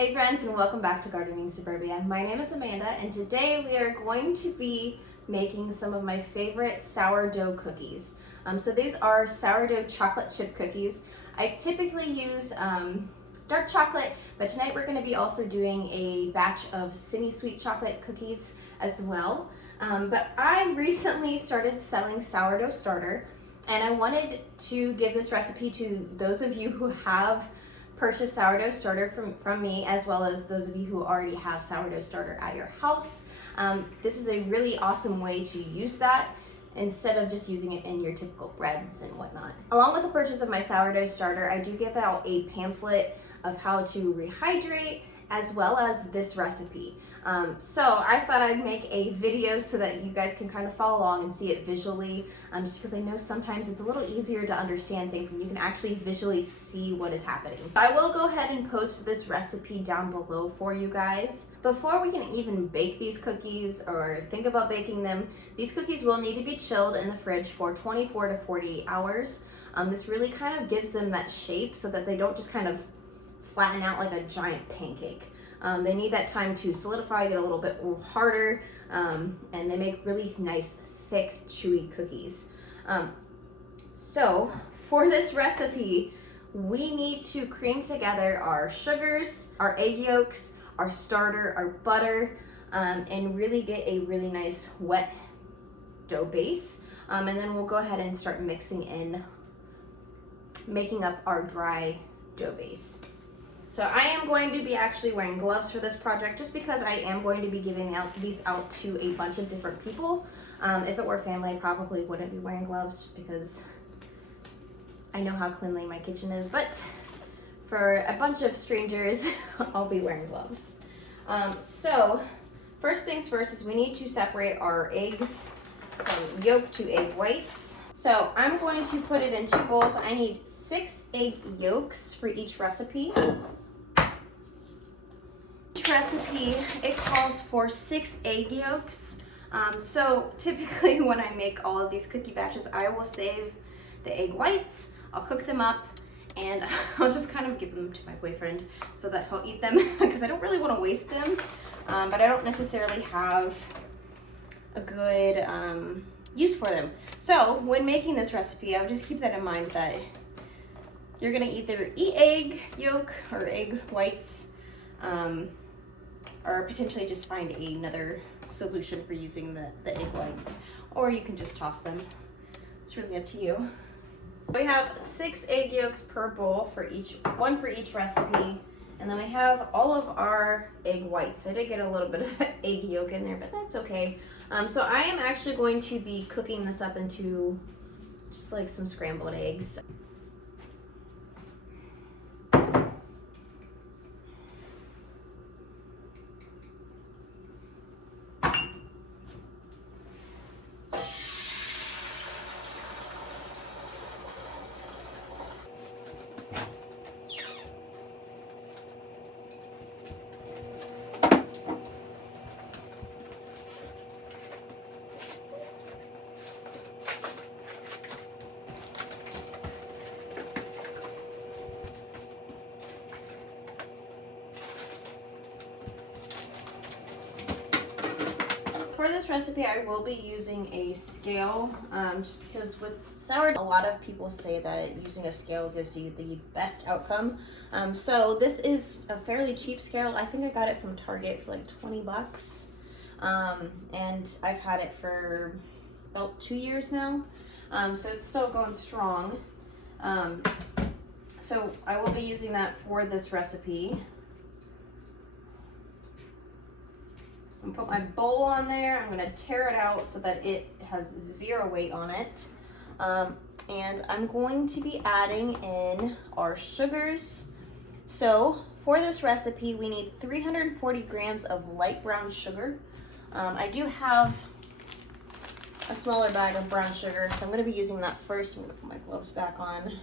Hey friends, and welcome back to Gardening Suburbia. My name is Amanda, and today we are going to be making some of my favorite sourdough cookies. So these are sourdough chocolate chip cookies. I typically use dark chocolate, but tonight we're going to be also doing a batch of semi-sweet chocolate cookies as well. But I recently started selling sourdough starter, and I wanted to give this recipe to those of you who have purchase sourdough starter from me, as well as those of you who already have sourdough starter at your house. This is a really awesome way to use that instead of just using it in your typical breads and whatnot. Along with the purchase of my sourdough starter, I do give out a pamphlet of how to rehydrate as well as this recipe. So I thought I'd make a video so that you guys can kind of follow along and see it visually, just because I know sometimes it's a little easier to understand things when you can actually visually see what is happening. I will go ahead and post this recipe down below for you guys. Before we can even bake these cookies or think about baking them, these cookies will need to be chilled in the fridge for 24 to 48 hours. This really kind of gives them that shape so that they don't just kind of flatten out like a giant pancake. They need that time to solidify, get a little bit harder, and they make really nice, thick, chewy cookies. So for this recipe, we need to cream together our sugars, our egg yolks, our starter, our butter, and really get a really nice wet dough base. And then we'll go ahead and start making up our dry dough base. So I am going to be actually wearing gloves for this project just because I am going to be giving these out to a bunch of different people. If it were family, I probably wouldn't be wearing gloves just because I know how cleanly my kitchen is, but for a bunch of strangers, I'll be wearing gloves. So first things first is we need to separate our eggs from yolk to egg whites. So I'm going to put it in 2 bowls. I need 6 egg yolks for each recipe. Each recipe, it calls for 6 egg yolks. So typically when I make all of these cookie batches, I will save the egg whites, I'll cook them up, and I'll just kind of give them to my boyfriend so that he'll eat them because I don't really want to waste them, but I don't necessarily have a good use for them. So when making this recipe, I would just keep that in mind that you're gonna either eat egg yolk or egg whites, or potentially just find another solution for using the egg whites, or you can just toss them. It's really up to you. We have 6 egg yolks per bowl for one for each recipe, and then we have all of our egg whites. I did get a little bit of egg yolk in there, but that's okay. So I am actually going to be cooking this up into just like some scrambled eggs. For this recipe, I will be using a scale, just because with sourdough, a lot of people say that using a scale gives you the best outcome. So this is a fairly cheap scale. I think I got it from Target for like 20 bucks. And I've had it for about 2 years now. So it's still going strong. So I will be using that for this recipe. I'm gonna put my bowl on there. I'm gonna tear it out so that it has 0 weight on it. And I'm going to be adding in our sugars. So for this recipe, we need 340 grams of light brown sugar. I do have a smaller bag of brown sugar, so I'm gonna be using that first. I'm gonna put my gloves back on.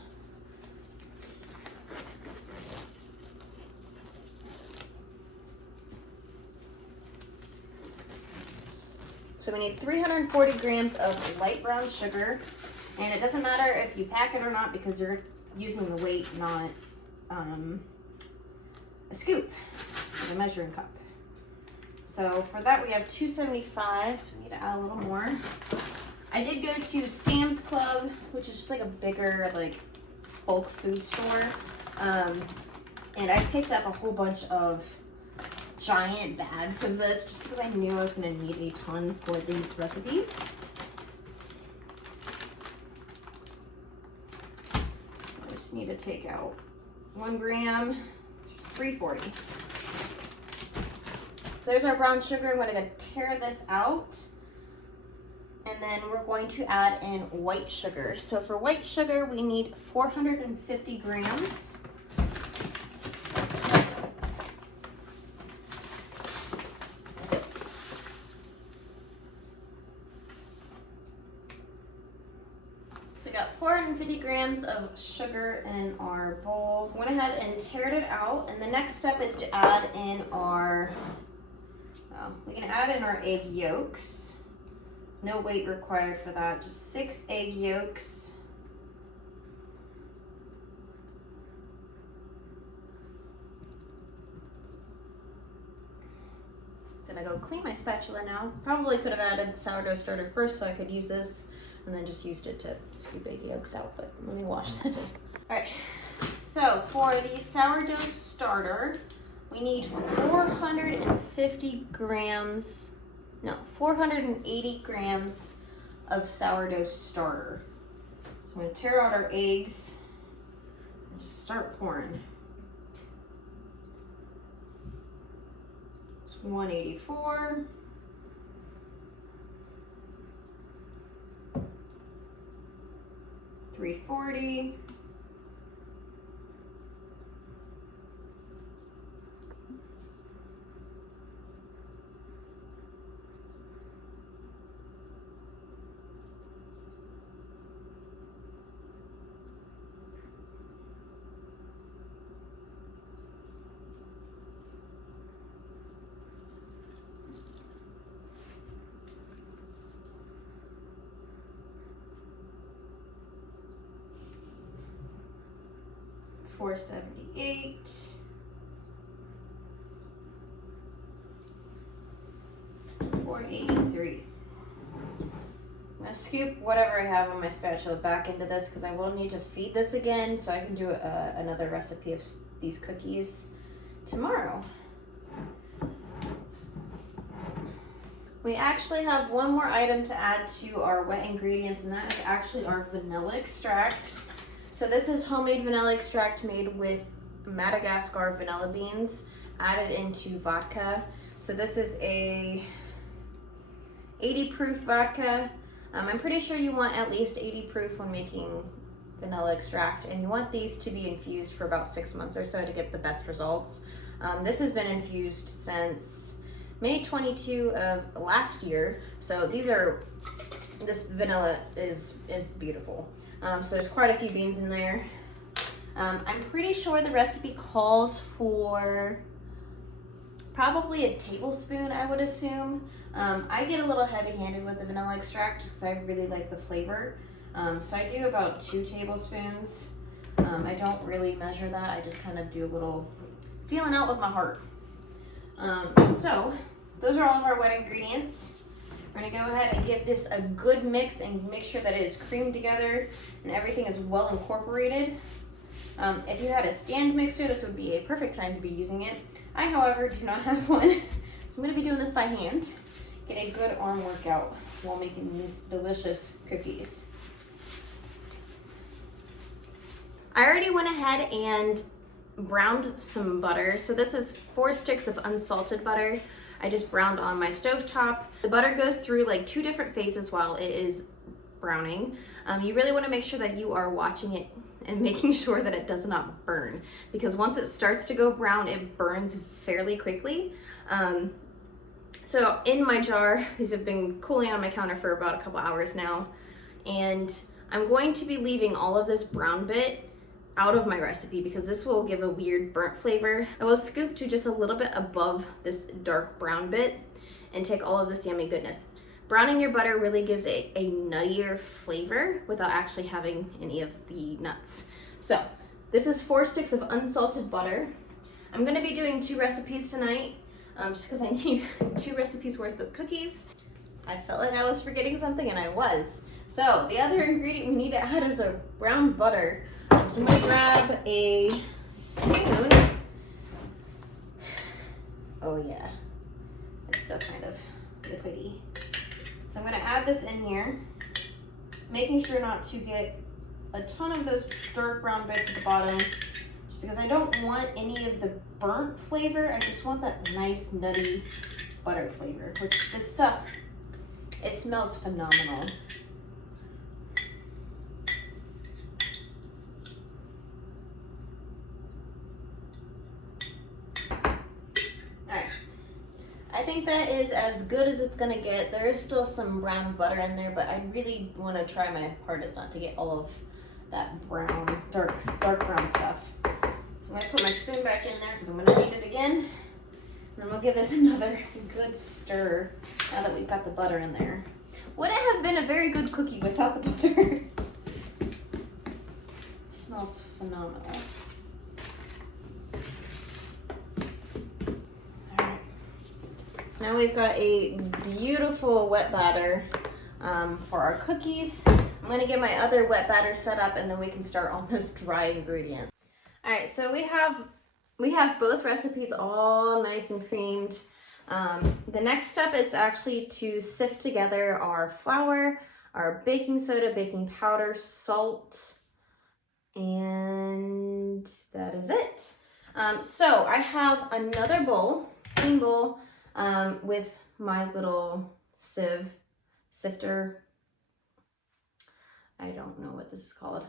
So we need 340 grams of light brown sugar, and it doesn't matter if you pack it or not because you're using the weight, not a scoop with a measuring cup. So for that we have 275, so we need to add a little more. I did go to Sam's Club, which is just like a bigger like bulk food store, and I picked up a whole bunch of giant bags of this just because I knew I was going to need a ton for these recipes. So I just need to take out 1 gram, 340. There's our brown sugar. I'm going to tear this out. And then we're going to add in white sugar. So for white sugar, we need 450 grams. So we got 450 grams of sugar in our bowl. Went ahead and teared it out. And the next step is to add in our, we can add in our egg yolks. No weight required for that, just 6 egg yolks. Gonna go clean my spatula now. Probably could have added the sourdough starter first so I could use this and then just used it to scoop egg yolks out, but let me wash this. All right, so for the sourdough starter, we need 480 grams of sourdough starter. So I'm going to tear out our eggs and just start pouring. It's 184. $340. $478. $483. I'm gonna scoop whatever I have on my spatula back into this because I will need to feed this again so I can do another recipe of these cookies tomorrow. We actually have one more item to add to our wet ingredients, and that is actually our vanilla extract. So this is homemade vanilla extract made with Madagascar vanilla beans added into vodka. So this is a 80 proof vodka. I'm pretty sure you want at least 80 proof when making vanilla extract, and you want these to be infused for about 6 months or so to get the best results. This has been infused since May 22 of last year. So this vanilla is beautiful. So there's quite a few beans in there. I'm pretty sure the recipe calls for probably a tablespoon, I would assume. I get a little heavy-handed with the vanilla extract because I really like the flavor. So I do about 2 tablespoons. I don't really measure that. I just kind of do a little feeling out with my heart. So those are all of our wet ingredients. We're gonna go ahead and give this a good mix and make sure that it is creamed together and everything is well incorporated. If you had a stand mixer, this would be a perfect time to be using it. I, however, do not have one, so I'm gonna be doing this by hand. Get a good arm workout while making these delicious cookies. I already went ahead and browned some butter. So this is 4 sticks of unsalted butter. I just browned on my stovetop. The butter goes through like 2 different phases while it is browning. You really want to make sure that you are watching it and making sure that it does not burn, because once it starts to go brown, it burns fairly quickly. So in my jar, these have been cooling on my counter for about a couple hours now, and I'm going to be leaving all of this brown bit out of my recipe because this will give a weird burnt flavor. I will scoop to just a little bit above this dark brown bit and take all of this yummy goodness. Browning your butter really gives a nuttier flavor without actually having any of the nuts. So this is 4 sticks of unsalted butter. I'm gonna be doing 2 recipes tonight, just because I need 2 recipes worth of cookies. I felt like I was forgetting something, and I was. So the other ingredient we need to add is a brown butter. So I'm gonna grab a spoon. Oh yeah, it's still kind of liquidy. So I'm gonna add this in here, making sure not to get a ton of those dark brown bits at the bottom, just because I don't want any of the burnt flavor. I just want that nice nutty butter flavor, which this stuff, it smells phenomenal. I think that is as good as it's gonna get. There is still some brown butter in there, but I really want to try my hardest not to get all of that brown, dark brown stuff. So I'm gonna put my spoon back in there because I'm gonna need it again. And then we'll give this another good stir now that we've got the butter in there. Would it have been a very good cookie without the butter? It smells phenomenal. Now we've got a beautiful wet batter for our cookies. I'm gonna get my other wet batter set up, and then we can start on those dry ingredients. All right, so we have both recipes all nice and creamed. The next step is actually to sift together our flour, our baking soda, baking powder, salt, and that is it. So I have another bowl, clean bowl, with my little sifter. I don't know what this is called.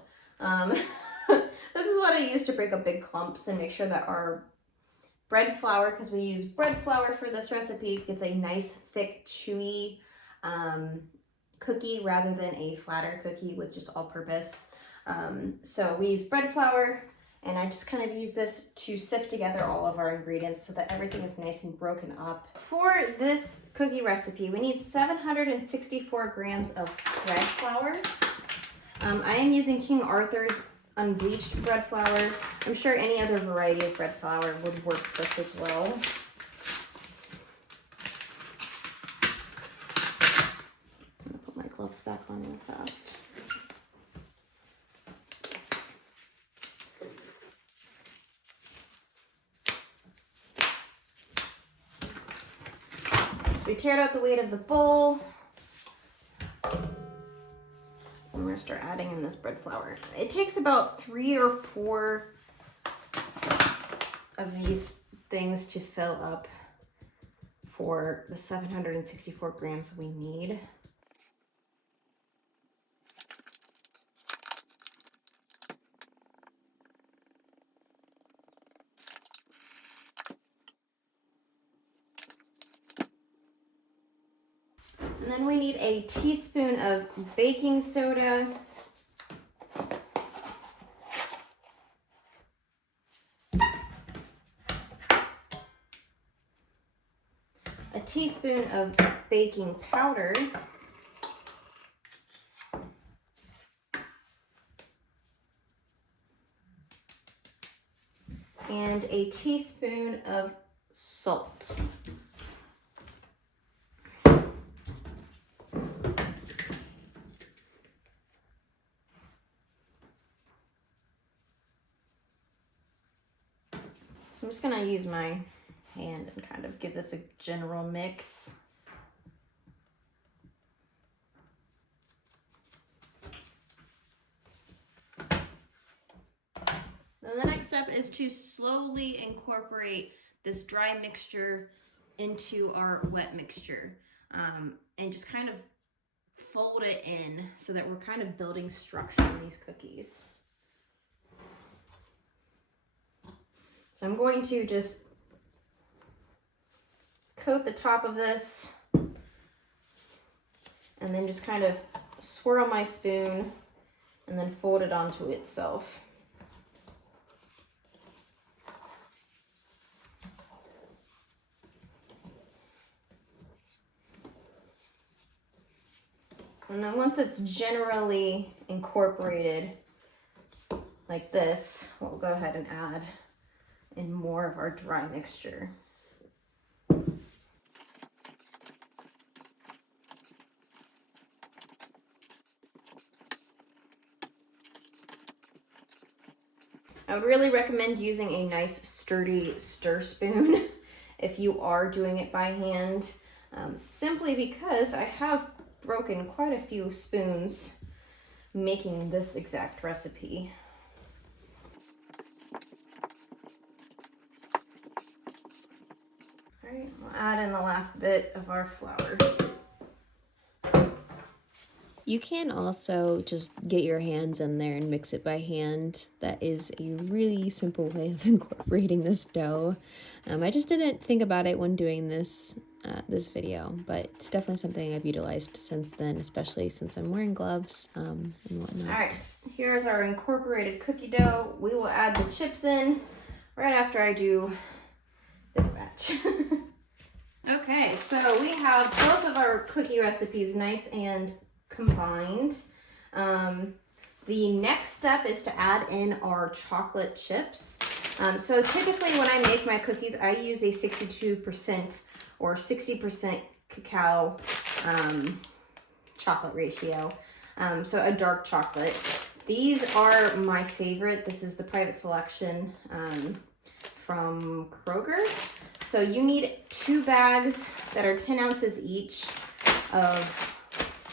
This is what I use to break up big clumps and make sure that our bread flour, because we use bread flour for this recipe, gets a nice thick chewy cookie rather than a flatter cookie with just all-purpose. So we use bread flour, and I just kind of use this to sift together all of our ingredients so that everything is nice and broken up. For this cookie recipe, we need 764 grams of bread flour. I am using King Arthur's unbleached bread flour. I'm sure any other variety of bread flour would work just as well. I'm gonna put my gloves back on real fast. So we teared out the weight of the bowl. And we're gonna start adding in this bread flour. It takes about 3 or 4 of these things to fill up for the 764 grams we need. And then we need a teaspoon of baking soda, a teaspoon of baking powder, and a teaspoon of salt. So I'm just gonna use my hand and kind of give this a general mix. Then the next step is to slowly incorporate this dry mixture into our wet mixture, and just kind of fold it in so that we're kind of building structure in these cookies. So I'm going to just coat the top of this and then just kind of swirl my spoon and then fold it onto itself. And then once it's generally incorporated like this, we'll go ahead and add in more of our dry mixture. I would really recommend using a nice sturdy stir spoon if you are doing it by hand, simply because I have broken quite a few spoons making this exact recipe. All right, we'll add in the last bit of our flour. You can also just get your hands in there and mix it by hand. That is a really simple way of incorporating this dough. I just didn't think about it when doing this video, but it's definitely something I've utilized since then, especially since I'm wearing gloves and whatnot. All right, here's our incorporated cookie dough. We will add the chips in right after I do this batch. Okay, so we have both of our cookie recipes nice and combined. The next step is to add in our chocolate chips. So typically when I make my cookies, I use a 62% or 60% cacao chocolate ratio. So a dark chocolate. These are my favorite. This is the private selection from Kroger. So you need 2 bags that are 10 ounces each of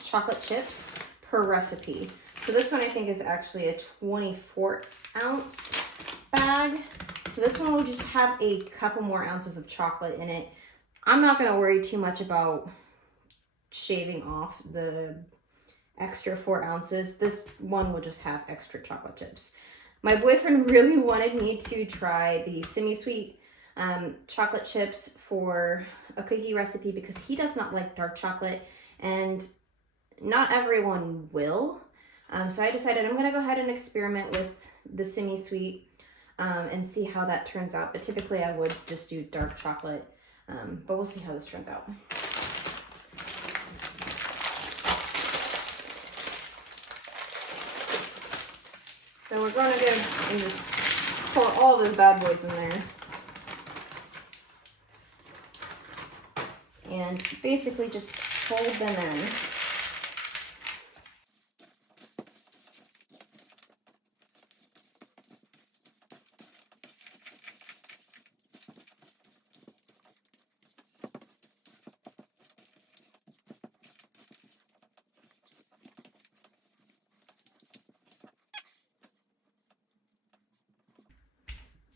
chocolate chips per recipe. So this one I think is actually a 24-ounce bag. So this one will just have a couple more ounces of chocolate in it. I'm not going to worry too much about shaving off the extra 4 ounces. This one will just have extra chocolate chips. My boyfriend really wanted me to try the semi-sweet chocolate chips for a cookie recipe because he does not like dark chocolate and not everyone will. So I decided I'm going to go ahead and experiment with the semi-sweet and see how that turns out. But typically I would just do dark chocolate, but we'll see how this turns out. So we're going to go and just pour all those bad boys in there. And basically just fold them in.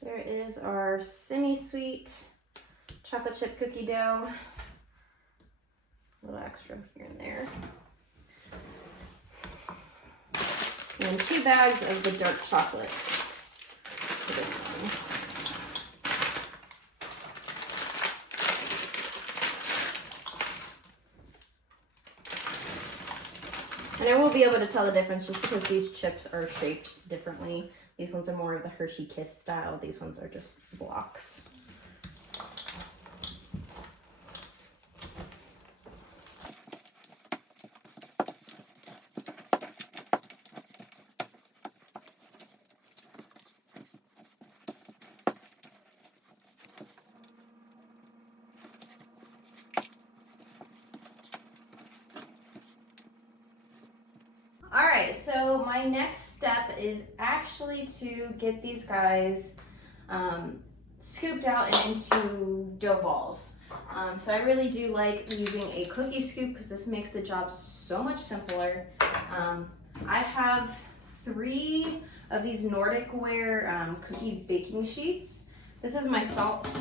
There is our semi-sweet chocolate chip cookie dough. A little extra here and there. And 2 bags of the dark chocolate for this one. And I will be able to tell the difference just because these chips are shaped differently. These ones are more of the Hershey Kiss style. These ones are just blocks. All right, so my next step is actually to get these guys scooped out and into dough balls. So I really do like using a cookie scoop because this makes the job so much simpler. I have 3 of these Nordic Ware cookie baking sheets. This is my smallest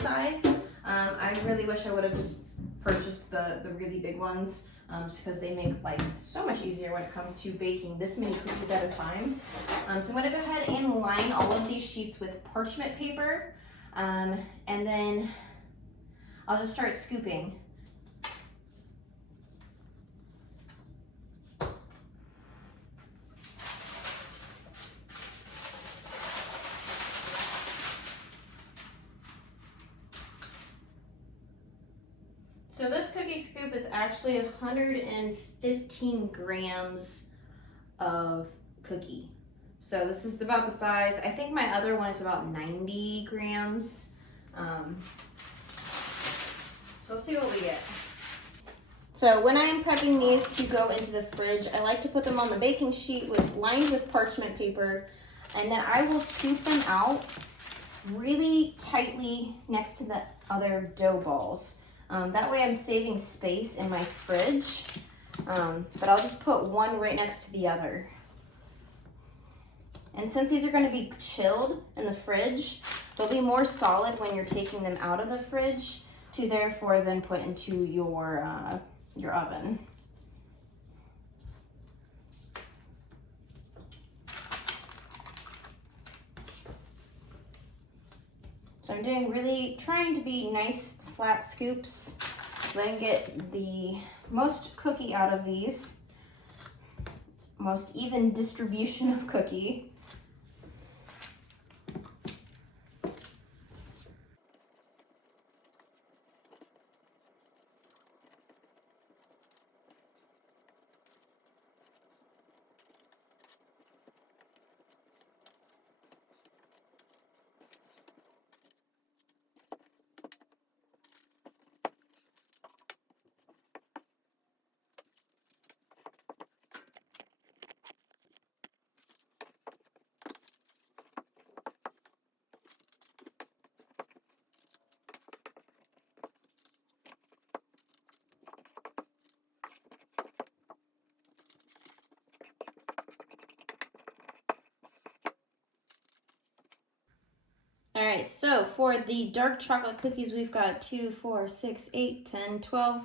size. I really wish I would have just purchased the really big ones just because they make life so much easier when it comes to baking this many cookies at a time. So I'm going to go ahead and line all of these sheets with parchment paper, and then I'll just start scooping. So this cookie scoop is actually 115 grams of cookie. So this is about the size. I think my other one is about 90 grams. So we'll see what we get. So when I am prepping these to go into the fridge, I like to put them on the baking sheet lined with parchment paper, and then I will scoop them out really tightly next to the other dough balls. That way I'm saving space in my fridge, but I'll just put one right next to the other. And since these are going to be chilled in the fridge, they'll be more solid when you're taking them out of the fridge to therefore then put into your oven. So I'm trying to be nice flat scoops so that I can get the most cookie out of these, most even distribution of cookie. All right, so for the dark chocolate cookies, we've got 2, 4, 6, 8, 10, 12,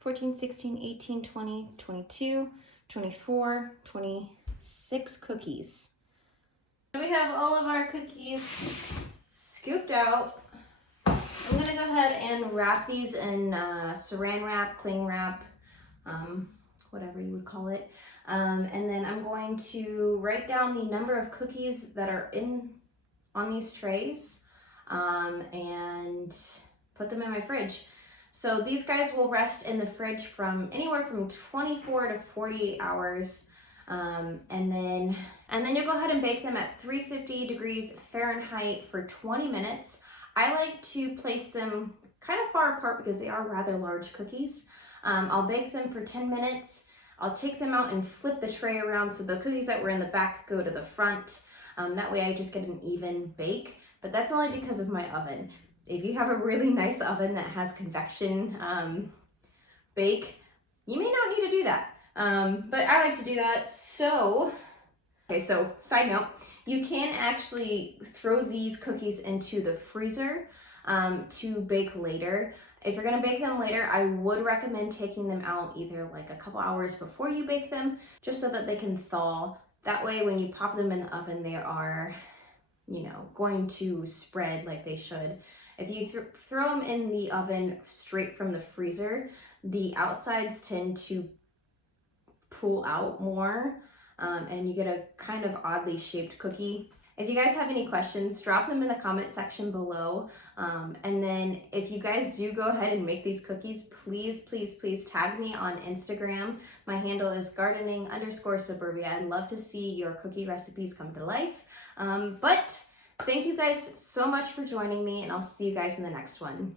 14, 16, 18, 20, 22, 24, 26 cookies. So we have all of our cookies scooped out. I'm gonna go ahead and wrap these in saran wrap, cling wrap, whatever you would call it. And then I'm going to write down the number of cookies that are on these trays and put them in my fridge. So these guys will rest in the fridge from anywhere from 24 to 48 hours. And then you'll go ahead and bake them at 350 degrees Fahrenheit for 20 minutes. I like to place them kind of far apart because they are rather large cookies. I'll bake them for 10 minutes. I'll take them out and flip the tray around so the cookies that were in the back go to the front. That way I just get an even bake, but that's only because of my oven. If you have a really nice oven that has convection bake, you may not need to do that. But I like to do that. So side note, you can actually throw these cookies into the freezer to bake later. If you're gonna bake them later, I would recommend taking them out either like a couple hours before you bake them, just so that they can thaw. That way when you pop them in the oven, they are, going to spread like they should. If you throw them in the oven straight from the freezer, the outsides tend to pull out more and you get a kind of oddly shaped cookie. If you guys have any questions, drop them in the comment section below. And then if you guys do go ahead and make these cookies, please tag me on Instagram. My handle is gardening_suburbia. I'd love to see your cookie recipes come to life. But thank you guys so much for joining me, and I'll see you guys in the next one.